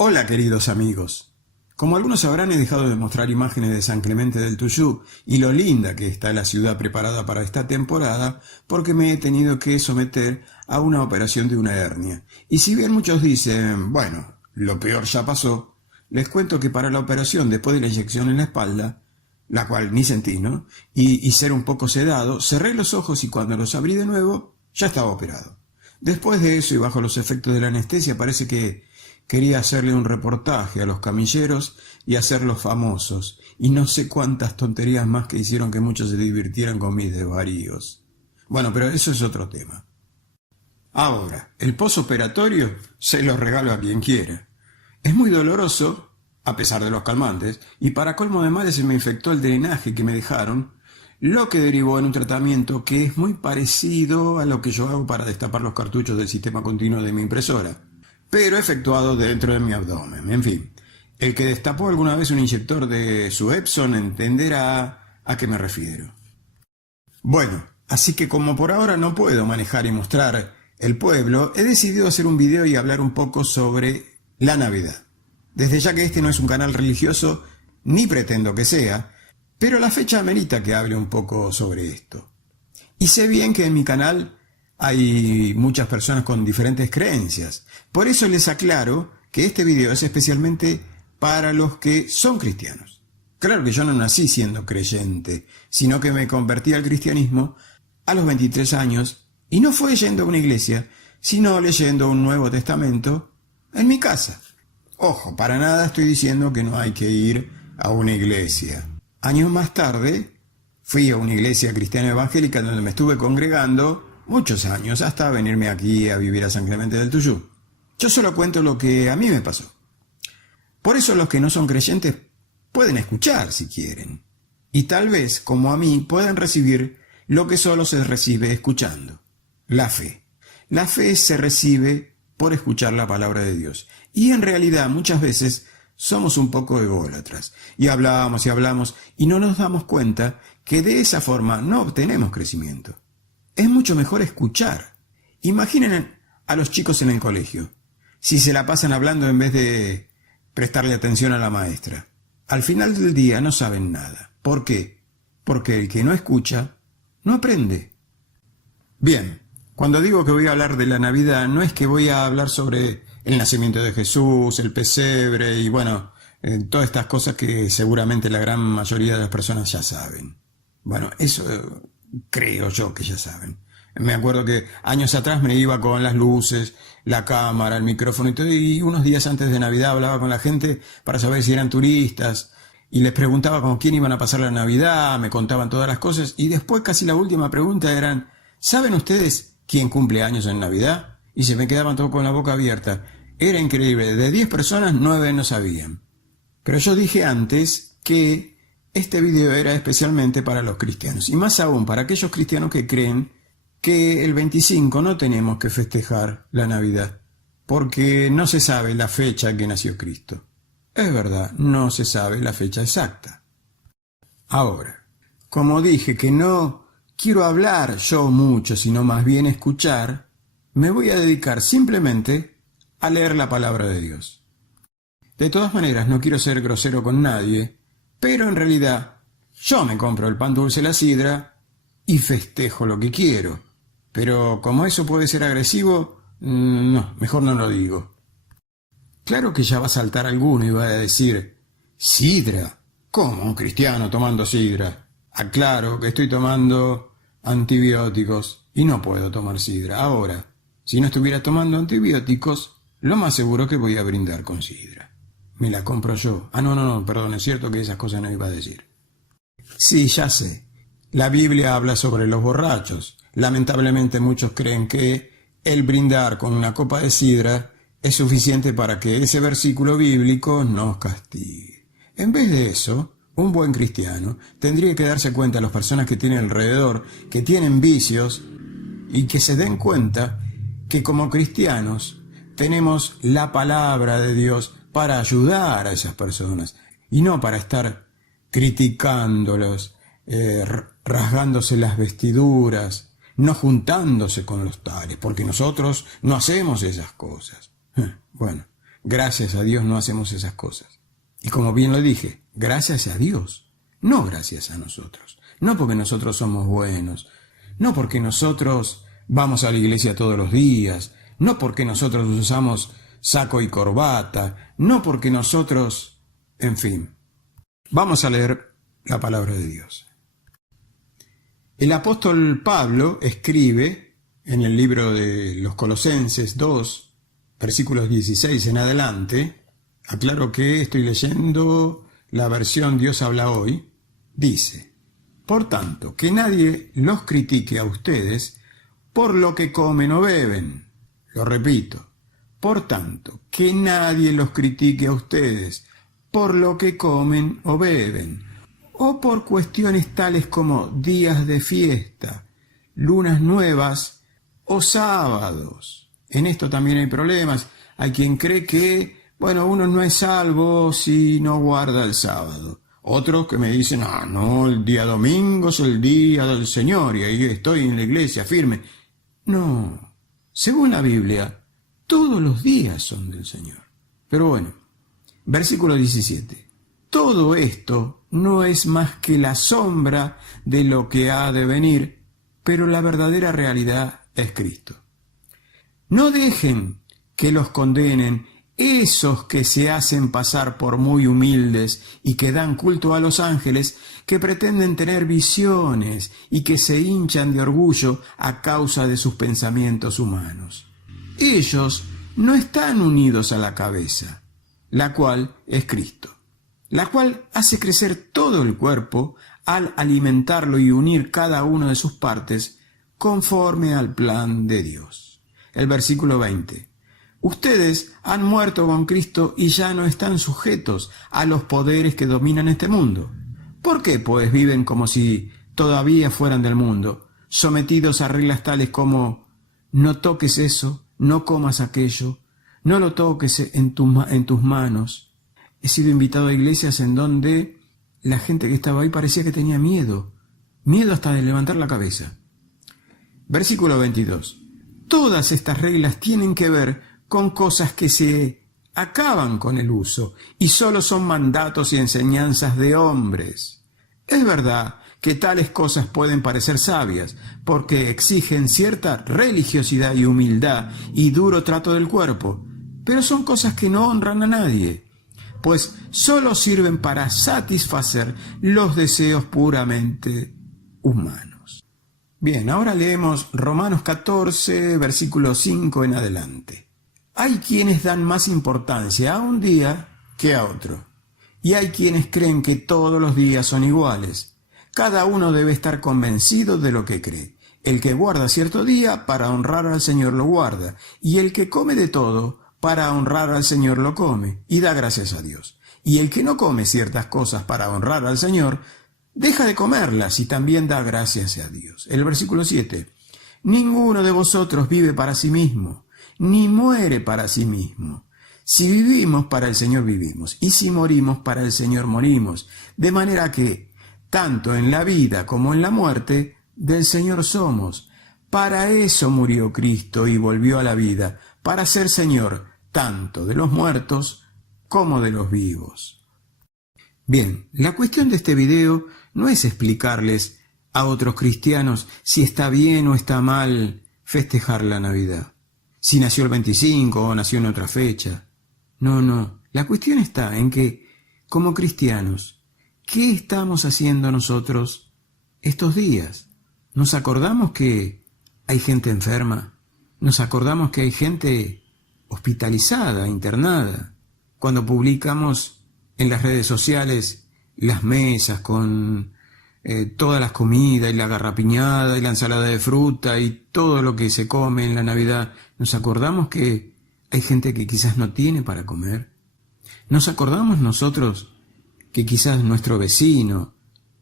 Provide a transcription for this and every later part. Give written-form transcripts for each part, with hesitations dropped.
Hola queridos amigos. Como algunos sabrán, he dejado de mostrar imágenes de San Clemente del Tuyú y lo linda que está la ciudad preparada para esta temporada porque me he tenido que someter a una operación de una hernia. Y si bien muchos dicen, bueno, lo peor ya pasó, les cuento que para la operación después de la inyección en la espalda, la cual ni sentí, ¿no? Y ser un poco sedado, cerré los ojos y cuando los abrí de nuevo, ya estaba operado. Después de eso y bajo los efectos de la anestesia parece que quería hacerle un reportaje a los camilleros y hacerlos famosos, y no sé cuántas tonterías más que hicieron que muchos se divirtieran con mis desvaríos. Bueno, pero eso es otro tema. Ahora, el posoperatorio se lo regalo a quien quiera. Es muy doloroso, a pesar de los calmantes, y para colmo de males se me infectó el drenaje que me dejaron, lo que derivó en un tratamiento que es muy parecido a lo que yo hago para destapar los cartuchos del sistema continuo de mi impresora, pero efectuado dentro de mi abdomen. En fin, el que destapó alguna vez un inyector de su Epson entenderá a qué me refiero. Bueno, así que como por ahora no puedo manejar y mostrar el pueblo, he decidido hacer un video y hablar un poco sobre la Navidad. Desde ya que este no es un canal religioso, ni pretendo que sea, pero la fecha amerita que hable un poco sobre esto. Y sé bien que en mi canal hay muchas personas con diferentes creencias. Por eso les aclaro que este video es especialmente para los que son cristianos. Claro que yo no nací siendo creyente, sino que me convertí al cristianismo a los 23 años, y no fue yendo a una iglesia, sino leyendo un Nuevo Testamento en mi casa. Ojo, para nada estoy diciendo que no hay que ir a una iglesia. Años más tarde fui a una iglesia cristiana evangélica donde me estuve congregando muchos años, hasta venirme aquí a vivir a San Clemente del Tuyú. Yo solo cuento lo que a mí me pasó. Por eso los que no son creyentes pueden escuchar si quieren. Y tal vez, como a mí, puedan recibir lo que solo se recibe escuchando. La fe. La fe se recibe por escuchar la palabra de Dios. Y en realidad muchas veces somos un poco ególatras. Y hablamos y no nos damos cuenta que de esa forma no obtenemos crecimiento. Es mucho mejor escuchar. Imaginen a los chicos en el colegio, si se la pasan hablando en vez de prestarle atención a la maestra. Al final del día no saben nada. ¿Por qué? Porque el que no escucha, no aprende. Bien, cuando digo que voy a hablar de la Navidad, no es que voy a hablar sobre el nacimiento de Jesús, el pesebre y bueno, todas estas cosas que seguramente la gran mayoría de las personas ya saben. Bueno, eso creo yo que ya saben. Me acuerdo que años atrás me iba con las luces, la cámara, el micrófono y todo, y unos días antes de Navidad hablaba con la gente para saber si eran turistas, y les preguntaba con quién iban a pasar la Navidad, me contaban todas las cosas, y después casi la última pregunta eran, ¿saben ustedes quién cumple años en Navidad? Y se me quedaban todos con la boca abierta. Era increíble, de 10 personas, 9 no sabían. Pero yo dije antes que este video era especialmente para los cristianos, y más aún para aquellos cristianos que creen que el 25 no tenemos que festejar la Navidad, porque no se sabe la fecha en que nació Cristo. Es verdad, no se sabe la fecha exacta. Ahora, como dije que no quiero hablar yo mucho, sino más bien escuchar, me voy a dedicar simplemente a leer la palabra de Dios. De todas maneras, no quiero ser grosero con nadie, pero en realidad yo me compro el pan dulce, la sidra y festejo lo que quiero. Pero como eso puede ser agresivo, no, mejor no lo digo. Claro que ya va a saltar alguno y va a decir, ¿sidra? ¿Cómo un cristiano tomando sidra? Aclaro que estoy tomando antibióticos y no puedo tomar sidra. Ahora, si no estuviera tomando antibióticos, lo más seguro que voy a brindar con sidra. Me la compro yo. No, perdón, es cierto que esas cosas no iba a decir. Sí, ya sé. La Biblia habla sobre los borrachos. Lamentablemente muchos creen que el brindar con una copa de sidra es suficiente para que ese versículo bíblico nos castigue. En vez de eso, un buen cristiano tendría que darse cuenta a las personas que tienen alrededor, que tienen vicios, y que se den cuenta que como cristianos tenemos la palabra de Dios para ayudar a esas personas, y no para estar criticándolos, rasgándose las vestiduras, no juntándose con los tales, porque nosotros no hacemos esas cosas. Bueno, Gracias a Dios no hacemos esas cosas. Y como bien lo dije, gracias a Dios, no gracias a nosotros. No porque nosotros somos buenos, no porque nosotros vamos a la iglesia todos los días, no porque nosotros usamos saco y corbata, no porque nosotros, en fin. Vamos a leer la palabra de Dios. El apóstol Pablo escribe en el libro de los Colosenses 2, versículos 16 en adelante, aclaro que estoy leyendo la versión Dios habla hoy, dice: por tanto, que nadie los critique a ustedes por lo que comen o beben. Lo repito, por tanto, que nadie los critique a ustedes por lo que comen o beben, o por cuestiones tales como días de fiesta, lunas nuevas o sábados. En esto también hay problemas. Hay quien cree que, uno no es salvo si no guarda el sábado. Otros que me dicen, no, el día domingo es el día del Señor y ahí estoy en la iglesia firme. No, según la Biblia, todos los días son del Señor. Pero bueno, versículo 17. Todo esto no es más que la sombra de lo que ha de venir, pero la verdadera realidad es Cristo. No dejen que los condenen esos que se hacen pasar por muy humildes y que dan culto a los ángeles, que pretenden tener visiones y que se hinchan de orgullo a causa de sus pensamientos humanos. Ellos no están unidos a la cabeza, la cual es Cristo, la cual hace crecer todo el cuerpo al alimentarlo y unir cada una de sus partes conforme al plan de Dios. El versículo 20. Ustedes han muerto con Cristo y ya no están sujetos a los poderes que dominan este mundo. ¿Por qué, pues, viven como si todavía fueran del mundo, sometidos a reglas tales como no toques eso, no comas aquello, no lo toques en tus manos? He sido invitado a iglesias en donde la gente que estaba ahí parecía que tenía miedo hasta de levantar la cabeza. Versículo 22. Todas estas reglas tienen que ver con cosas que se acaban con el uso y solo son mandatos y enseñanzas de hombres. Es verdad que tales cosas pueden parecer sabias porque exigen cierta religiosidad y humildad y duro trato del cuerpo, pero son cosas que no honran a nadie, pues solo sirven para satisfacer los deseos puramente humanos. Bien, ahora leemos Romanos 14, versículo 5 en adelante. Hay quienes dan más importancia a un día que a otro, y hay quienes creen que todos los días son iguales. Cada uno debe estar convencido de lo que cree. El que guarda cierto día para honrar al Señor lo guarda, y el que come de todo para honrar al Señor lo come, y da gracias a Dios. Y el que no come ciertas cosas para honrar al Señor, deja de comerlas y también da gracias a Dios. El versículo 7. Ninguno de vosotros vive para sí mismo, ni muere para sí mismo. Si vivimos, para el Señor vivimos, y si morimos, para el Señor morimos. De manera que, tanto en la vida como en la muerte, del Señor somos. Para eso murió Cristo y volvió a la vida, para ser Señor tanto de los muertos como de los vivos. Bien, la cuestión de este video no es explicarles a otros cristianos si está bien o está mal festejar la Navidad, si nació el 25 o nació en otra fecha. No, la cuestión está en que, como cristianos, ¿qué estamos haciendo nosotros estos días? ¿Nos acordamos que hay gente enferma? ¿Nos acordamos que hay gente hospitalizada, internada? Cuando publicamos en las redes sociales las mesas con todas las comidas y la garrapiñada y la ensalada de fruta y todo lo que se come en la Navidad, ¿nos acordamos que hay gente que quizás no tiene para comer? ¿Nos acordamos nosotros que quizás nuestro vecino,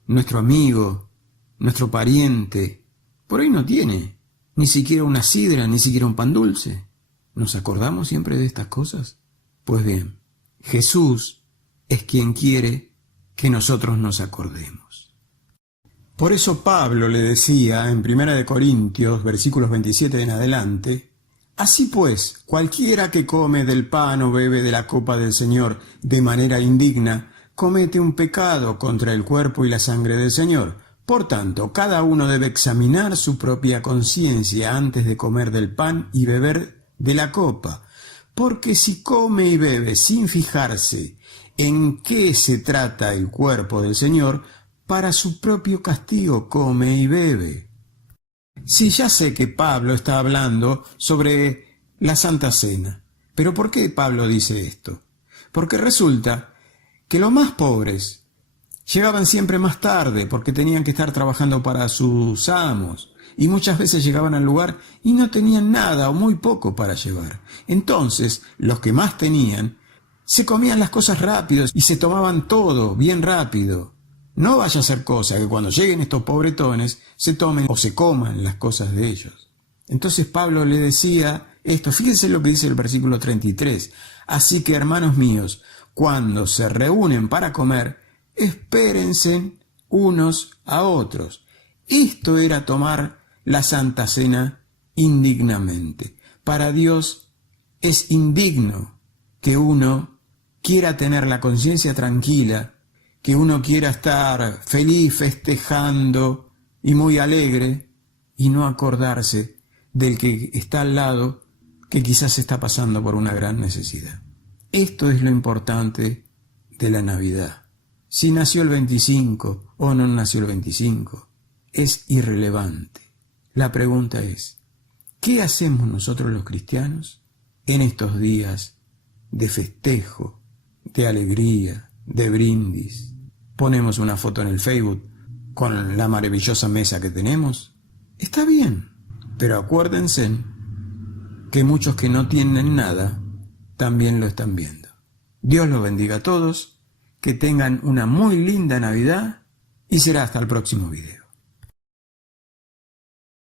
nuestro amigo, nuestro pariente, por ahí no tiene ni siquiera una sidra, ni siquiera un pan dulce? ¿Nos acordamos siempre de estas cosas? Pues bien, Jesús es quien quiere que nosotros nos acordemos. Por eso Pablo le decía en 1 Corintios, versículos 27 en adelante, Así pues, cualquiera que come del pan o bebe de la copa del Señor de manera indigna, comete un pecado contra el cuerpo y la sangre del Señor. Por tanto, cada uno debe examinar su propia conciencia antes de comer del pan y beber de la copa, porque si come y bebe sin fijarse en qué se trata el cuerpo del Señor, para su propio castigo come y bebe. Sí, ya sé que Pablo está hablando sobre la Santa Cena, pero ¿por qué Pablo dice esto? Porque resulta que los más pobres llegaban siempre más tarde porque tenían que estar trabajando para sus amos y muchas veces llegaban al lugar y no tenían nada o muy poco para llevar. Entonces, los que más tenían se comían las cosas rápido y se tomaban todo bien rápido. No vaya a ser cosa que cuando lleguen estos pobretones se tomen o se coman las cosas de ellos. Entonces Pablo le decía esto, fíjense lo que dice el versículo 33. Así que, hermanos míos, cuando se reúnen para comer, espérense unos a otros. Esto era tomar la Santa Cena indignamente. Para Dios es indigno que uno quiera tener la conciencia tranquila, que uno quiera estar feliz, festejando y muy alegre, y no acordarse del que está al lado, que quizás está pasando por una gran necesidad. Esto es lo importante de la Navidad. Si nació el 25 o no nació el 25, es irrelevante. La pregunta es, ¿qué hacemos nosotros los cristianos en estos días de festejo, de alegría, de brindis? Ponemos una foto en el Facebook con la maravillosa mesa que tenemos. Está bien, pero acuérdense que muchos que no tienen nada también lo están viendo. Dios los bendiga a todos, que tengan una muy linda Navidad y será hasta el próximo video.